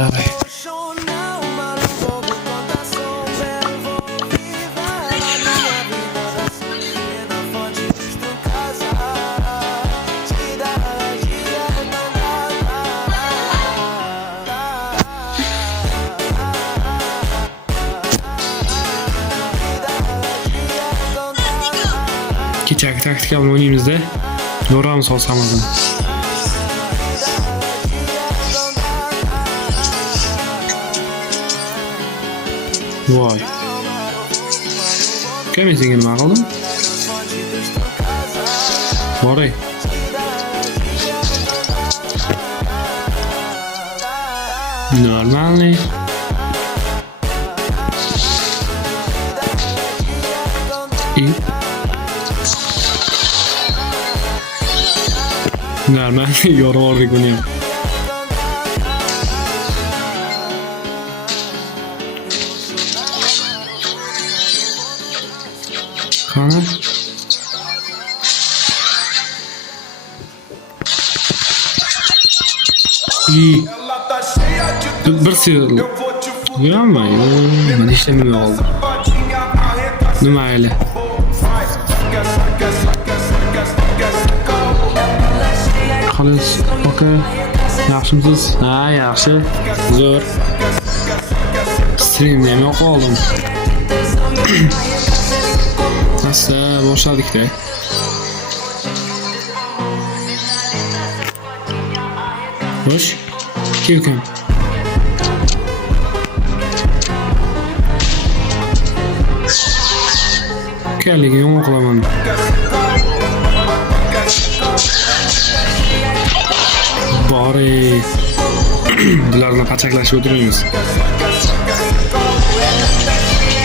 Davay. Kechagi taktika bilan o'ynaymiz-da. Yoramiz olsamizdan. Voy. Kamisiga nima qildim? Boray. Normalniy. Normal yorib buni ham. Qani? Bir sirli. Yo'qmi? Mana ishlamay qoldi. Nima mayli. Xolos, okey. Yaxshimisiz? Ha, yaxshi. Zo'r. Streamni ham yo'qoldim. Asa, boshladik-da. Xo'sh. Kelgan. Kelligini yo'q qilaman. Bari bularni pachaklashib o'tiramiz.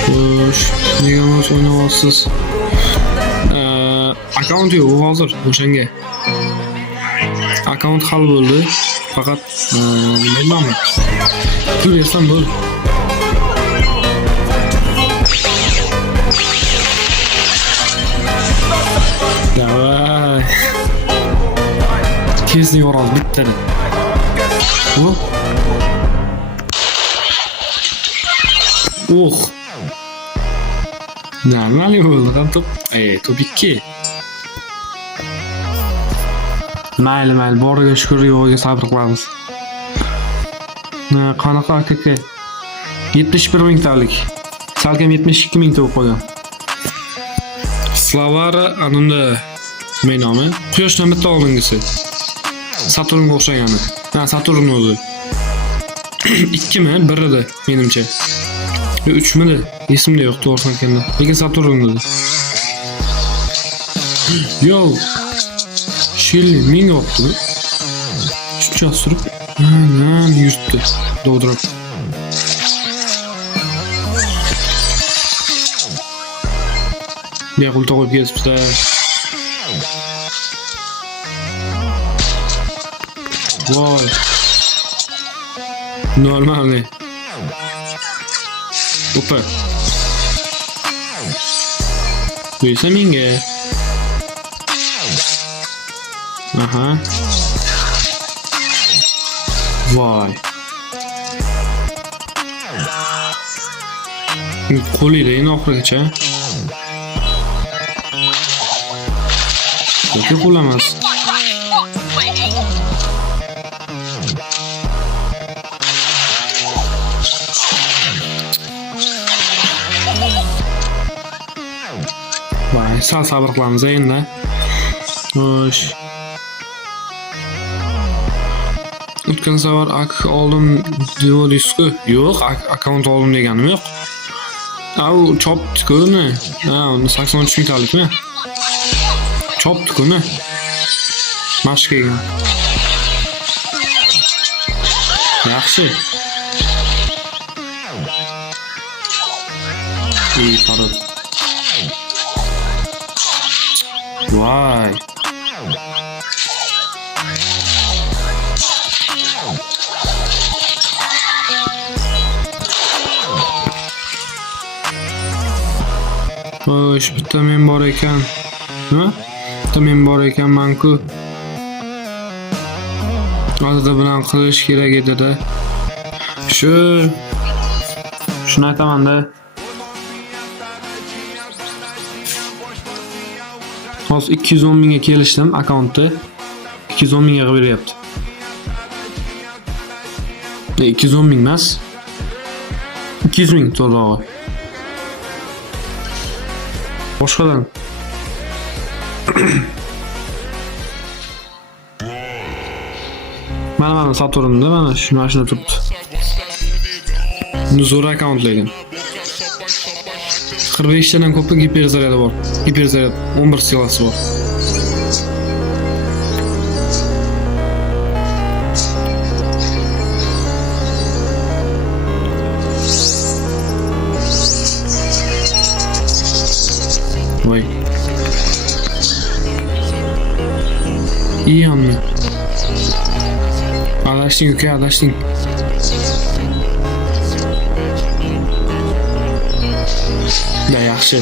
Xo'sh, nega mas o'ynayapsiz? Akkaunt yo'q hozir o'shanga. Akkaunt hal bo'ldi. Faqat nima? Pul bersam bo'ldi. Davay. Kesin yo'rol bittani. Normal bo'ldi, ham top. Top 2. Mayli, boriga shukr, yo'g'iga sabr qilamiz. Qanaqa aka? 71 mingtalik. Salkam 72 mingta bo'lib qolgan. Slavara anunda menomi? Quyoshdan bitta oldingisi. Saturnga o'xshagani. Ha, Saturn o'zi. 2 mi? Birida menimcha. 3 midi? Esimda yo'q, to'g'risini aytganda. Lekin Saturn dedi. Yo. Shilli ming olibdi. Shuncha surib, yurtdi. Dovdirab. Bir qulta qo'yib ketibdi. Voy. Normalniy. Opa. Bu esa menga. Aha. Voy. Qo'lida endi oxirigacha. Yo'q qo'lamas. Voy, sal sabr qilamiz endi. Xo'sh. O'tgan safar oldim deyapsiz-ku. Yo'q, akkaunt oldim deganim yo'q. Au, chopdi-ku uni. Ha, 83 mingtalikmi? Chopdi-ku uni. Mashqaga. Yaxshi. Qarab. Voy. Xo'sh, bitta men bor ekan. Nima? Bitta men bor ekanman-ku. Hozirda bilan qilish kerak edi-da. Shuni aytaman-da. Hozir 210 mingga kelishdim akkauntni. 210 mingga qilib beryapti. 210 ming emas. 200 ming to'g'ri. Boshqadan. Mana Saturn'da mana shu mashina turibdi. Bu zo'r akkaunt lekin. 45 tadan ko'pi giperzaryadi bor. Giperzaryad 11 silasi bor. Voy. İyi anne. Adashting uka, adashting. Da yaxshi.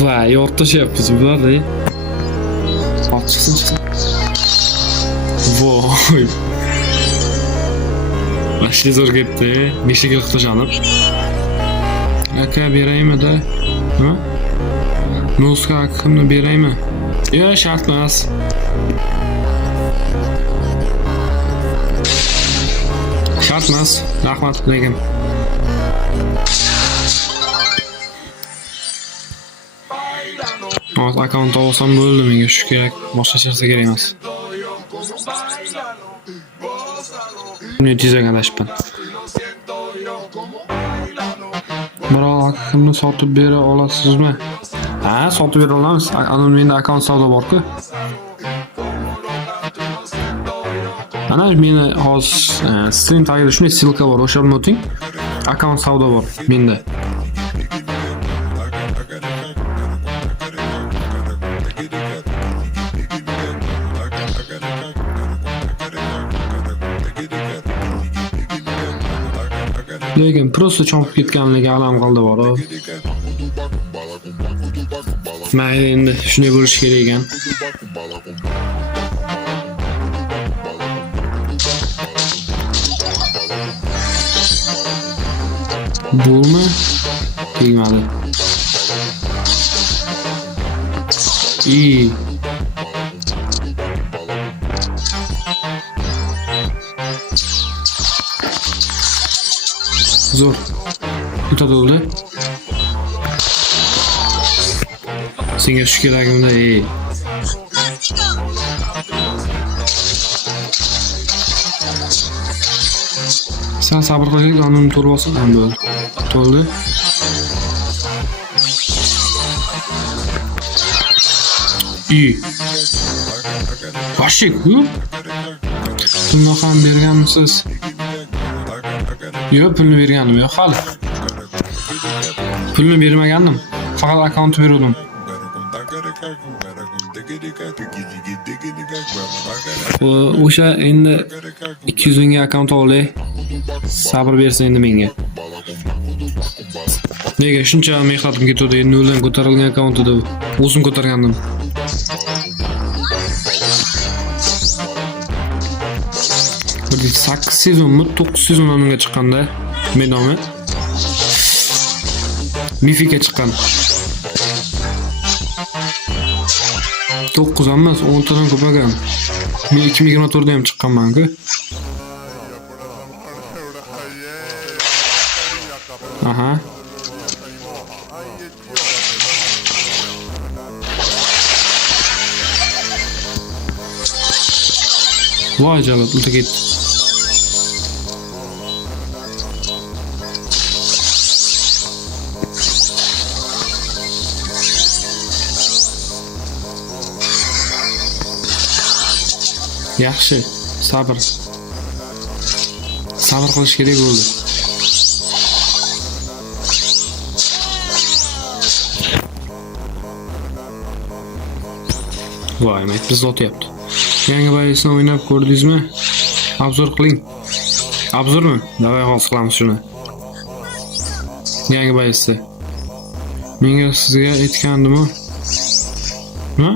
Vay, yortashyapmiz bularda. Chiqsin. Voy. Ashli zo'r ketdi. Beshiga qiqtashanib. Aka beraymi-da? Ha? Nuska kimni beraymi? Yo, shart emas. Shart emas. Rahmat lekin. Hozir akkaunt olsam bo'ldi, menga shu kerak. Boshqa narsa kerak emas. Buni tezak adashibman. Biroq kimni sotib bera olasizmi? Ha, sotib bera olamiz. Ana menda akkaunt savdo bor-ku. Ana meni hozir stream tagida shunday silka bor, o'sha bilan o'ting. Akkaunt savdo bor menda. Lekin prosta cho'mib ketganligi alam qildi bor. Mayli endi shunday bo'lish kerak ekan. Bo'lma? Tegmadi. Zo'r. Bitta bo'ldi. Senga shu keragimda, Sen sabr qiling, qonun to'lsin, ham bo'ldi. To'ldi. Vashik-ku. Pulni ham berganmisiz? Yo'q, pulni berganim yo'q hali. Pulni bermagandim. Faqat akkaunt berdim. O'sha endi 200 mingga akkaunt olay. Sabr bersa endi menga. Nega shuncha mehnatim ketdi, endi noldan ko'tarilgan akkaunt edi. O'zim ko'targandim. Bir 8 sezonmi, 9 sezon o'yinga chiqqanda menome Mifika chiqqan. 9 emas, 10 tadan ko'paygan. Men 2024 da ham chiqqanman-ku. Aha. Voy jalot, o'ta ketdi. Yaxshi, sabr. Sabr qilish kerak bo'ldi. Voy, biz zotyapti. Yangi bayisini o'ynab ko'rdingizmi? Obzor qiling. Obzormi? Davay hozir qilamiz shuni. Yangi bayisni. Menga sizga aytgandim-ku. Ha?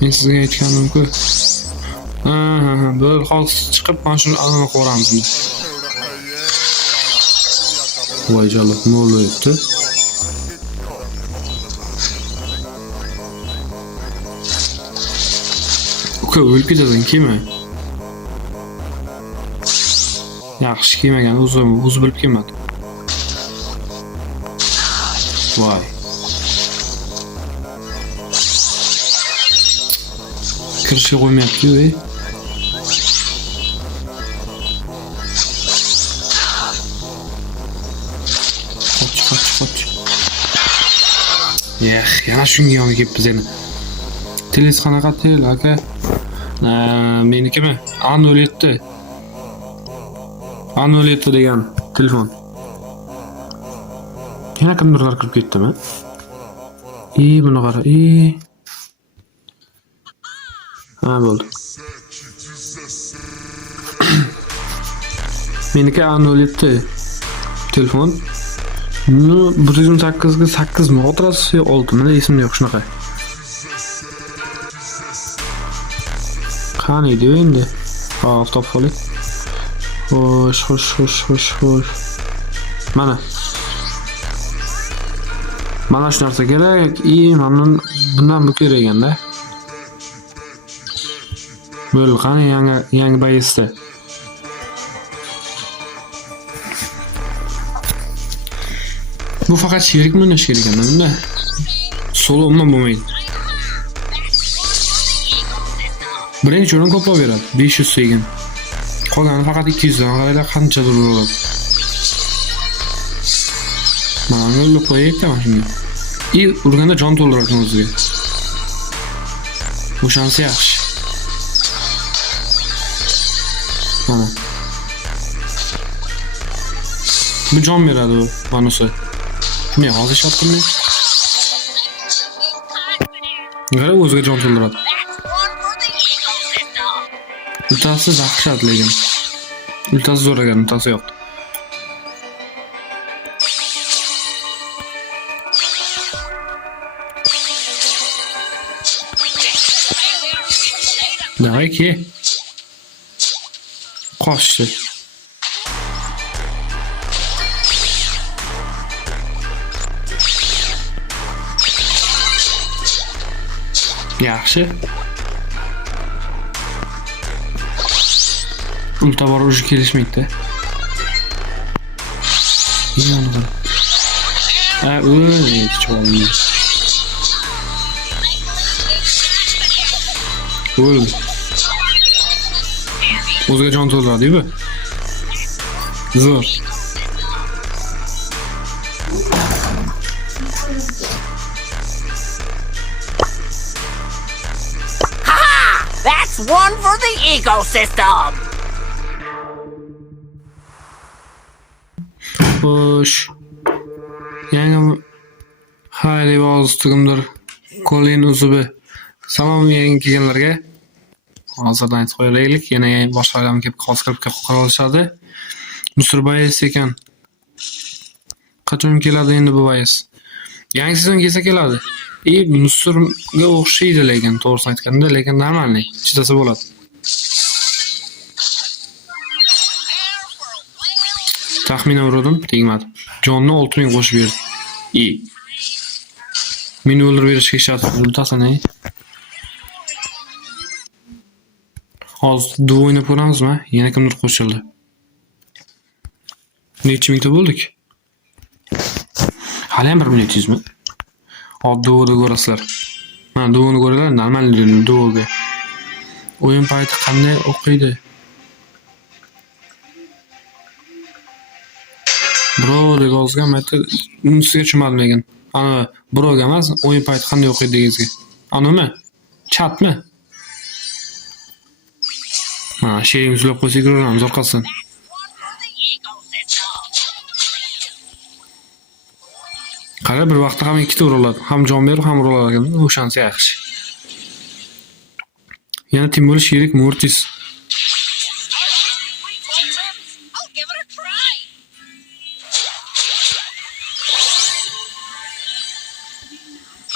Men sizga aytgandim-ku. Ha, böyle hozir chiqib mana shuni anaqa ko'ramiz bunda. Voy jalo, nima bo'lyapti? Uka o'lib ketadin kiyma. Yaxshi kiymagan, o'zi bilib kelmadi. Voy. Kirishga qo'ymayapti-ku, ey. Qoch. Yana shunga yonga kelibmiz yana. Teles qanaqa tel, aka? Menikimi? A07. A07 degan telefon. Yana kimdirlar kirib ketdimi? Buni qara. Ha, bo'ldi. Meniki A07 telefon. 128 ga 8 mi? Xotirasi 6 mi? Esimda yo'q shunaqa. Qani edi endi? Topib qo'ylik. Xo'sh. Mana shu narsa kerak. Mamnun bundan bu kerak ekanda. Bo'ldi, qani yangi bayisda. Bu faqat sherik o'ynash kerak ekanda bunda. Solo undan bo'lmaydi. Birinchi o'rin ko'proq beradi. 500 sekin. Qolgani faqat 200 dan qaraylar qanchadir bo'ladi. Mana yo'lni qo'yaylik mana shunga. Urganda jon to'ldiradi o'ziga. O'shanisi yaxshi. Mana. Bu jon beradi u, manasi. Men hozir shotdim. Gara o'ziga jon to'ldiradi. Ultasi dahshat lekin. Ultasi zo'r ekan, ultasi yo'q. Davay ki. Qochdi. Yaxshi. Ulta bor uji kelishmaydi. Yondim. O'y, cho'g'li. O'l. O'ziga jon to'ldiradi-ku. Zo'r. That's one for the ecosystem! Xo'sh. Yangi hayli vositagimdir. Kolin uzubi. Salom yangi kelganlarga. Hozirdan aytib qo'yaylik, yana boshqalarga kelib qolib qolishadi. Nusrbayes ekan. Qachon keladi endi bu bayis? Yangi sezon kelsa keladi. Nusrga o'xshaydi lekin, to'g'risini aytganda, lekin normalniy, chidasa bo'ladi. Taxminan urdim, tegmadi. Jonni 6000 qo'shib berdi. Meni o'ldirib berishga shart ultasini. Hozir duo o'ynab ko'ramizmi? Yana kimdir qo'shildi. Necha mingta bo'ldik? Hali ham 1.100 mi? Duoda ko'rasizlar. Mana duoni ko'ringlar, normal duoga. O'yin payti qanday o'qiydi? Bro deb yozgan, mayta unisiga tushunmadim lekin. Ana broga emas, o'yin payti qanday o'qiydi degizga. Animi? Chatmi? Mana she'ring yuzlab qo'ysak ko'ramiz orqasidan. Qara bir vaqtda ham ikkita uroladi. Ham jon berib, ham uroladi ekan. O'shanisi yaxshi. Yana tim bo'lish sherik Mortis.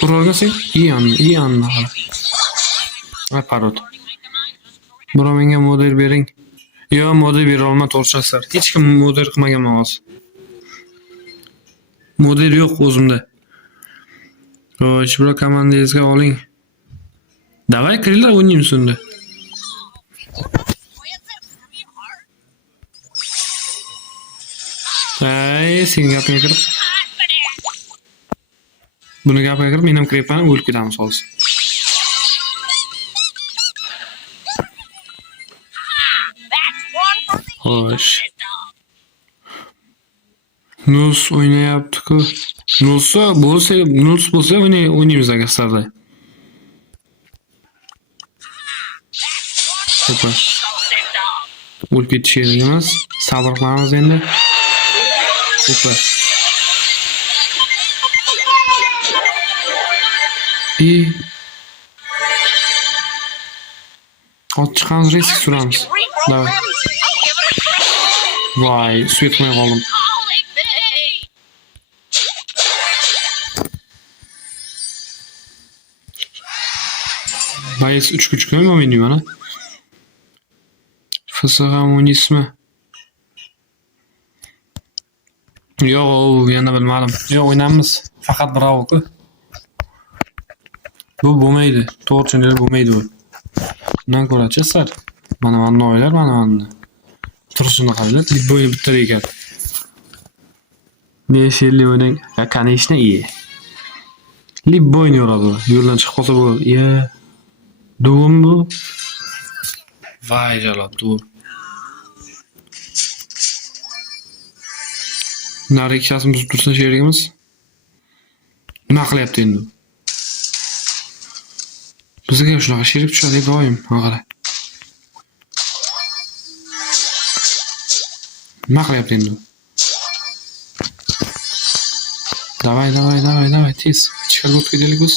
Turolgasi iyi anla. Ay parod. Bura menga model bering. Yo, model bera olma to'g'risizlar. Hech kim model qilmagan mavz. Model yo'q o'zimda. Xo'sh, bura komandangizga oling. Davay kiringlar o'ynaymiz unda. Ay, sen gapiga kirib. Buni gapiga kirib, men ham kiryapman, o'lib ketamiz hozir. That's one for the Xo'sh. system. Nus o'ynayapti-ku. Nus bo'lsa o'ynaymiz agarlarda. Super. Ecosystem. O'lib ketish kerak emas. Sabr qilamiz endi. Super. Ot chiqamiz, risk suramiz. Davay. Voy, suv etmay qoldim. Calling me. Bayis 3 kuchkami o'ynayman mana. FSH o'ynaysizmi? Yo'q, yana bilmadim. Yo'q, o'ynamiz. Faqat bravo-ku. Bu bo'lmaydi. To'g'ri bo'lmaydi bu. Bundan ko'ra-chi sir. Mana o'ylar, mana. Turishini qaranglar, bo'yi bitta ekan. 5 yillik o'ynang. Ya, конечно, iyi. Libbo o'ynayveradi. Yo'ldan chiqib qolsa bu. Duvim bu. Vay jalab, duv. Nari ikkasini buzib tursa sherigimiz. Nima qilyapti endi? Bizga shunaqa sherik tushadi doim, qara. Nima qilyapti endi? Davay, tez. Ichkariga o'tib ketaylik biz.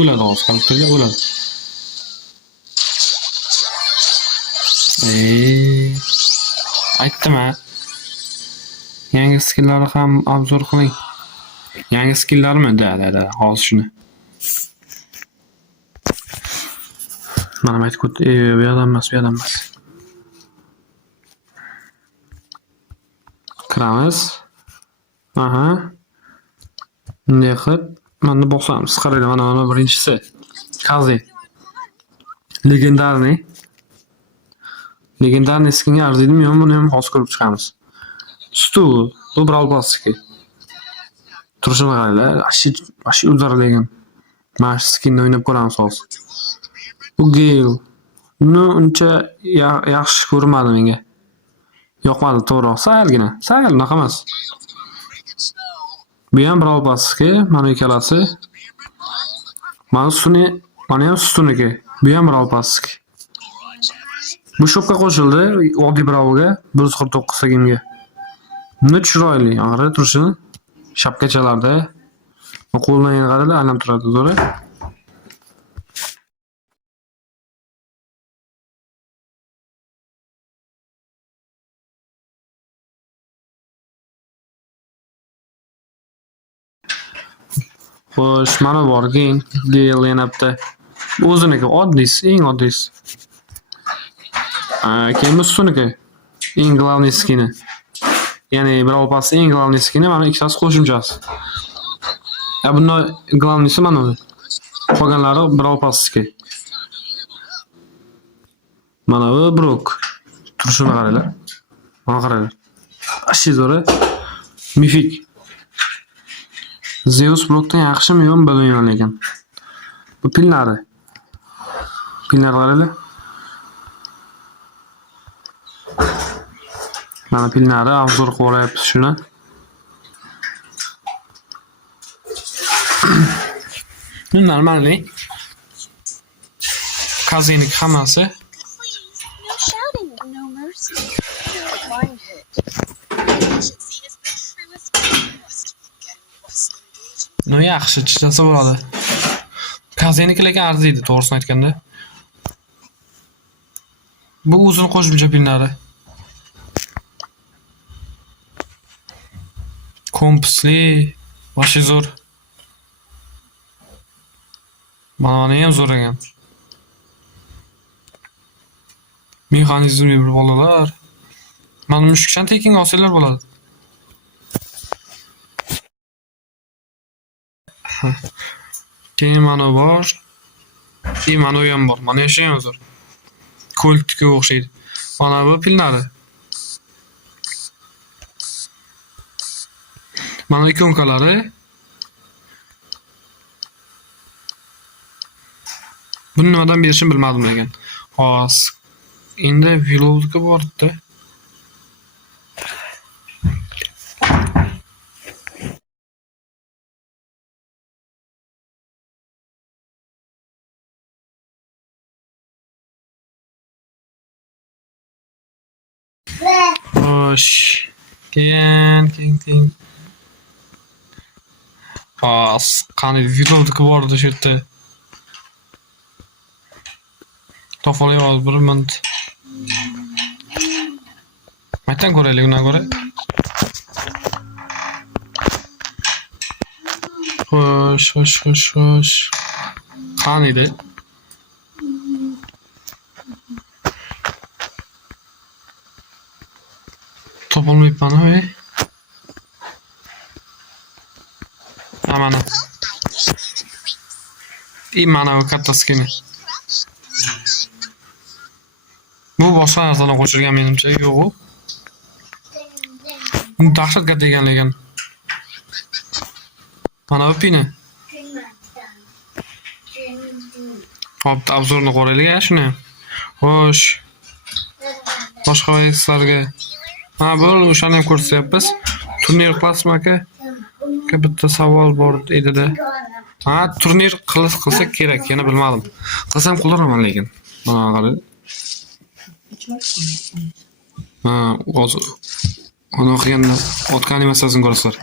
O'ladi hozir, qalbda o'ladi. Aytdim-a. Yangi skilllarni ham obzor qiling. Yangi skillarmi? Da, hozir shuni. Mana aytib bu yerdan emas. Kiramiz. Aha. Bunday qilib, mana bosamiz. Qaranglar, mana birinchisi. Qazi. Legendarniy skinga arziydimi, yo'qmi, buni ham hozir ko'rib chiqamiz. Stul, bu Brawl Pass'ki. Turishini qaranglar, ashi uzarlagan. Mana shu skinni o'ynab ko'ramiz hozir. Bu Gale. Buni uncha yaxshi ko'rmadi menga. Yoqmadi to'g'ri, salgina unaqa emas. Bu ham Brawl Pass'ki, mana ikkalasi. Mana ham Stuniki. Bu ham Brawl Pass'ki. Bu shopga qo'shildi, oddiy Brawlga 149 sagimga. Buni chiroyli, ag'ri turishini. Shapkachalarda. Qo'ldan yana qaranglar, aylanib turadi zo'ra. Xo'sh, mana bor keng Gale yana bitta. O'ziniki oddiysi, eng oddiysi. Keyin bu suniki. Eng главный skini. Ya'ni Brawl Pass eng главный skini, mana ikkitasi qo'shimchasi. Bundan главныйsi mana bu. Qolganlari Brawl Pass'ki. Mana bu Brock. Turishini qaranglar. Mana qaranglar. Ashi zo'ra. Mifik. Zeus Brockdan yaxshimi yo'qmi bilmayman lekin. Bu pinlari. Pinlar qaranglar. Mana pinlari obzor qilib olyapmiz shuni. Normalniy. Kazinik hammasi. No shouting, no mercy. Find it. Should see his truest must get West engaged. No yaxshi chishlasa bo'ladi. Kazinik lekin arziydi, to'g'risini aytganda. Bu o'zini qo'shimcha pinlari. Kompasli. Vashi zo'r. Mana ham zo'r ekan. Mexanizmli bir bolalar. Mana mushukchan tekinga olsanglar bo'ladi. Keyin mana bor. Mana u ham bor. Mana shu ham zo'r. Ko'ltikka o'xshaydi. Mana bu pilnari. Mana ikonkalari. Buni nimadan berishini bilmadim ekan. Hozir endi vilovga bordi. Xo'sh. Keyin. Qani vilovga bordi shu yerda. To'g'ri, bir minut. Qayerdan ko'raylik undan ko'ra? Xo'sh. Qani edi? Topolmayapman ey. Mana. Mana bu kattaskina. Bu boshqa narsadan qo'shilgan menimcha, yo'q. Uni dahshat katta ekan lekin. Mana bu pini. Hop, obzorni ko'raylik shuni. Xo'sh. Boshqa vayslarga. Bu o'shani ham ko'rsatyapmiz. Turnir qilasizmi-aka? Bitta savol bor edi-da. Turnir qilsa kerak, yana bilmadim. Qilsam qildiraman lekin. Mana qarang. Hozir uni o'qiganda o'tgan animatsiyasini ko'rasizlar.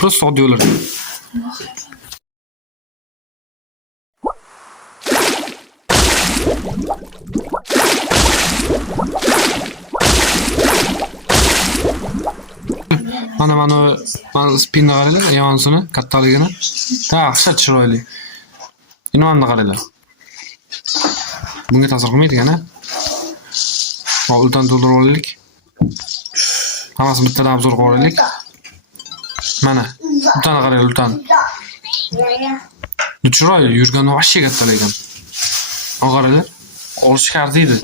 Просто audiolar. Mana spinni qaranglar, ayonsini, kattaligini. Yaxshi chiroyli. Inomni qaranglar. Bunga ta'sir qilmaydi-ku-a. Ultan to'ldirib olaylik. Hammasini bittadan obzor qilib olaylik. Mana, ultan qaranglar, ultan. Chiroyli, yurgani vashshi katta ekan. Qaranglar, olishga arziydi.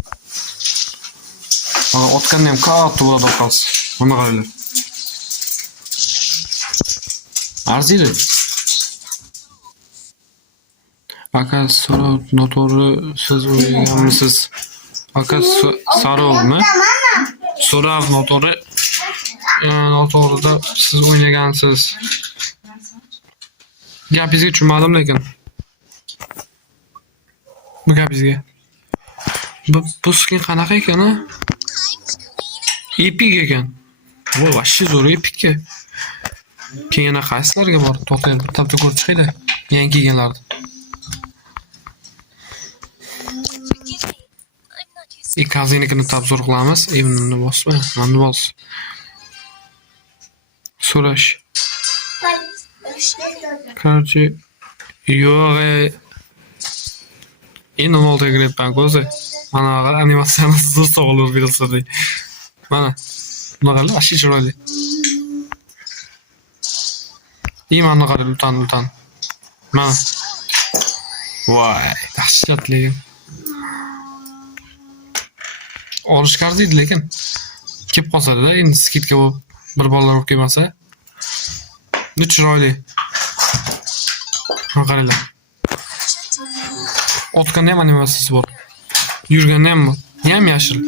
Otganda ham katta bo'ladi qolsa. Mana qaranglar. Arziydi. Aka so'rov noto'g'ri siz o'ylaganmisiz? Aka so'rovmi? So'rov noto'g'ri. Noto'g'rida siz o'ynagansiz. Gapingizga tushunmadim lekin. Bu gapingizga. Bu skin qanaqa ekan? Epic ekan. Bu vashshi zo'r epikka. Keyin yana qaysilarga bor? To'xtaylik, bitta ko'rib chiqaylik. Yangi kelganlarni. Kazinikini tabzor qilamiz. Endi bosma, mana bos. So'rash. Qarchi. Yo'q. Endi nima qilyapman ko'zi? Mana animatsiyani zo'r sog'lib bersa-da. Mana. Bunaqa ashi chiroyli. Mana qarang, ultan. Mana. Voy, dahshatli. Olishga arziydi lekin. Kelib qolsa-da, endi skidga bo'lib bir bolalar olib kelmasa. Bu chiroyli. Mana qaranglar. Otganda ham animatsiyasi bor. Yurganda ham bor. Ham yashil.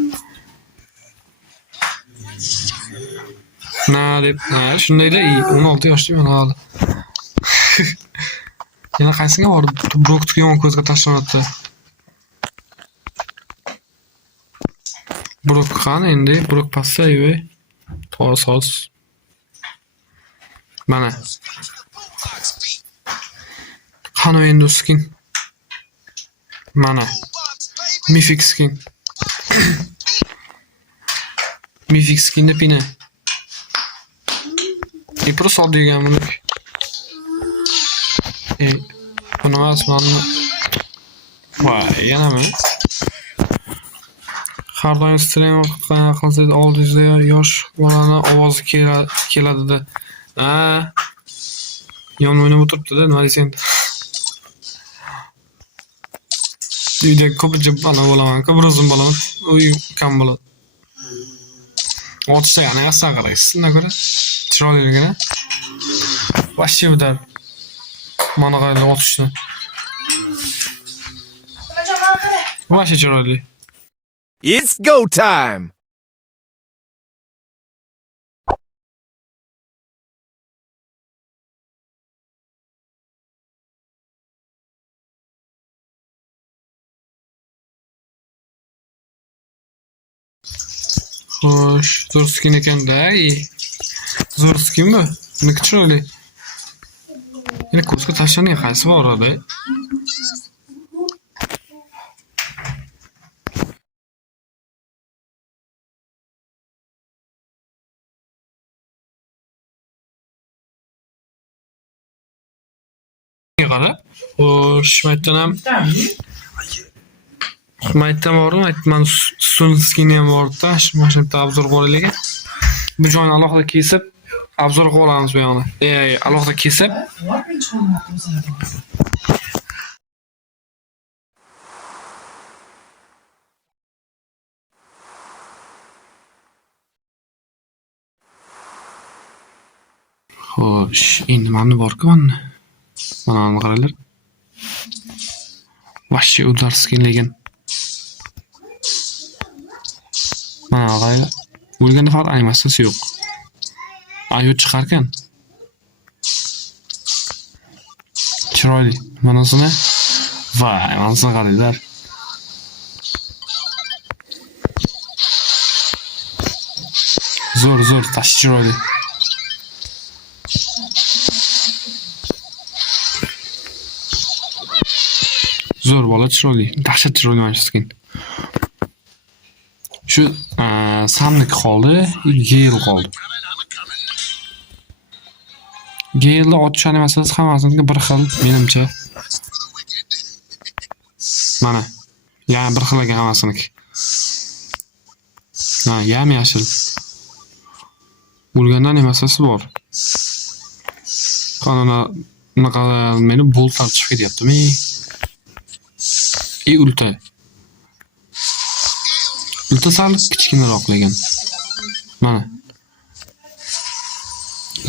Deb, shundayda 16 yoshliman hali. Yana qaysiga bor? Brokni yomon ko'zga tashlanadi. Brok qani endi? Brok passayvi. To'g'ri. Mana. Qani endi skin. Mana. Mythic skin. Mythic skinni pini. И просто oddiy ekanman. Buni asmanni. Voy, yanami? Har doim stream qilsangiz oldingizda yosh bolani ovozi keladi-da. Yon o'ynab o'tiribdi-da, nima deysan? Uyda ko'pincha bola bo'laman, ko'p o'zim bo'laman. Uy kam bo'ladi. Otishda yana yassan qaraysiz, shundan ko'ra chiroyligina. Вообще udar. Mana qaraylar otishni. Вообще chiroyli. It's go time! Xo'sh, zo'r skin ekan-da. Zo'r skin bu. Nima chiroyli. Yana ko'zga tashlangan qaysi bor edi? Qara. Xo'sh, aytdim. Maytdan bordim, aytman sun skin ham bor-da, mana bu obzor bo'laylik. Bu joyni alohida kesib, obzor qilib olamiz bu yoqni. Alohida kesib. Xo'sh, endi mana bor-ku mana. Mana qaranglar. Вообще udar skin lekin. Mana qaranglar. O'lganda faqat animatsiyasi yo'q. Ayo chiqarkan. Chiroyli. Manasini. Voy, manasini qaranglar. Zo'r, tash chiroyli. Zo'r bola chiroyli. Dahshat chiroyli mana shu skin. Shu Samnik qoldi, Gale qoldi. Gale'ni otish animatsiyasi hammasiga bir xil, menimcha. Mana, yana bir xil ekan hammasiniki. Yam-yashil. O'lganda animatsiyasi bor. Qanona unaqa meni bolt tartib ketyaptimi? Ulta. Ulta sal kichkinaroq lekin. Mana.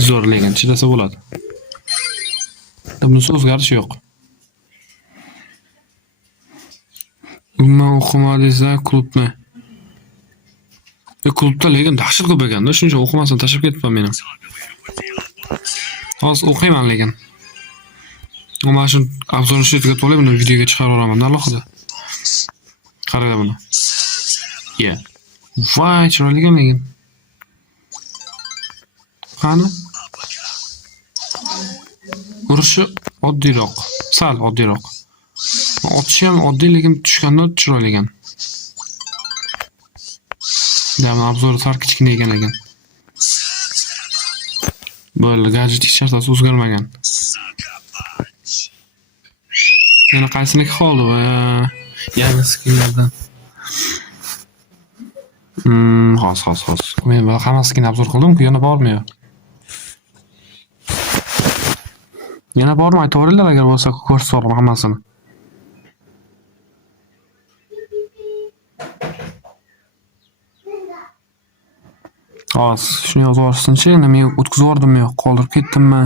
Zo'r lekin chidasa bo'ladi. Bunisi o'zgarish yo'q. Umuman o'qimadingizlar klubni. Klubda lekin dahshat ko'p ekanda, shuncha o'qimasdan tashlab ketibman men ham. Hozir o'qiyman lekin. Mana shu obzorni shetiga to'lib buni videoga chiqarib olaman, alohida. Qarang buni. Voy, chiroyli lekin. Qani? Urishi oddiyroq, sal oddiyroq. Otishi ham oddiy lekin tushganda chiroyli ekan. Mana obzori sal kichkina ekan lekin. Bo'ldi, gadjet shartasi o'zgarmagan. Yana qaysiniki qoldi va yangi skinlardan. Hozir. Men bu hammasini obzor qildim-ku, yana bormi? Yana bormi? Aytaveringlar agar bo'lsa ko'rsatib olaman hammasini. Hozir shuni yozib olishsinchi, men o'tkazib yubordimmi yo'q, qoldirib ketdimmi?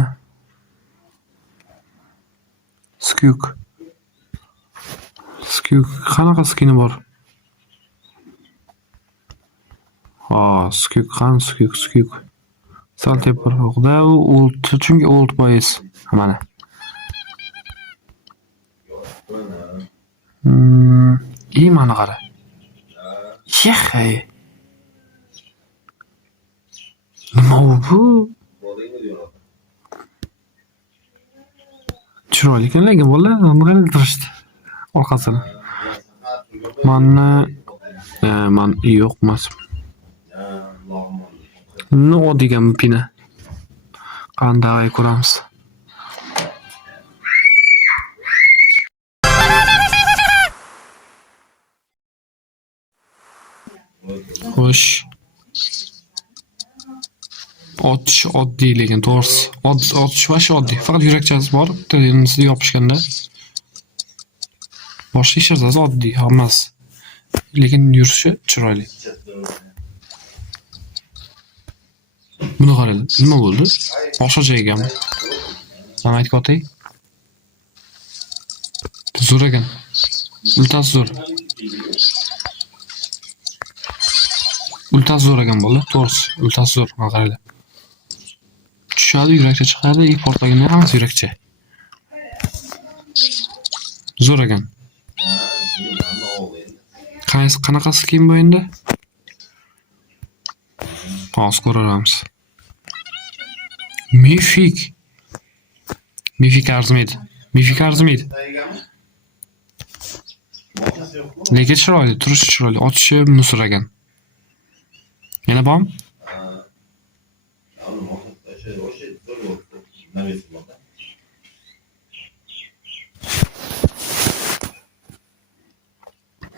Skyuk qanaqa skini bor? Skyuk. Sal teparoqda u old, chunki old boys. Mana. Mana qara. Yaxay. Nima bu? Chiroyli ekan lekin bolalar nima qilishdi? Orqasini. Man yo'q emas. No degan pina. Qanday ko'ramiz. Xo'sh. Otish oddiy lekin to'g'risi. Otish vashi oddiy. Faqat yurakchasi bor. Telefonni yopishganda. Boshqa ishlarsiz oddiy, hammasi. Lekin yurishi chiroyli. Buni qarang, nima bo'ldi? Boshqacha ekanmi? Mana aytib o'tay. Zo'r ekan. Ultasi zo'r. Ultasi zo'r ekan bo'ldi, to'g'risi. Ultasi zo'r, mana qaranglar. Tushadi, yurakcha chiqadi, ilk portlaganda hammasi yurakcha. Zo'r ekan. Qanaqasi keyin bu endi? Hozir ko'ramiz. Mifik. Mifik arzimaydi. Mifik arzimaydi. Lekin chiroyli, turishi chiroyli, otishi musragan. Yana bormi?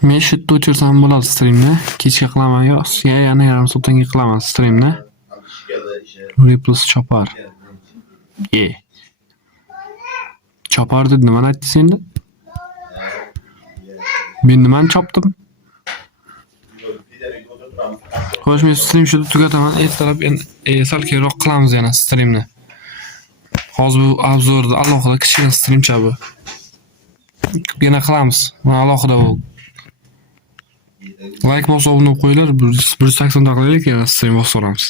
Men shu yerda o'chirsam bo'ladi streamni. Kechga qilaman yo, yana yarim soatdan keyin qilaman streamni. Replus chopar. Chopar deb nimani aytdingiz endi? Men nimani chopdim? Xo'sh, men stream shunda tugataman. Ertalab sal keyinroq qilamiz yana streamni. Hozir bu obzorda alohida kichkina streamcha bu. Yana qilamiz. Mana alohida bu. Like bo'lsa obuna qo'yinglar. 180 ta qilaylik, yana stream bosib olamiz.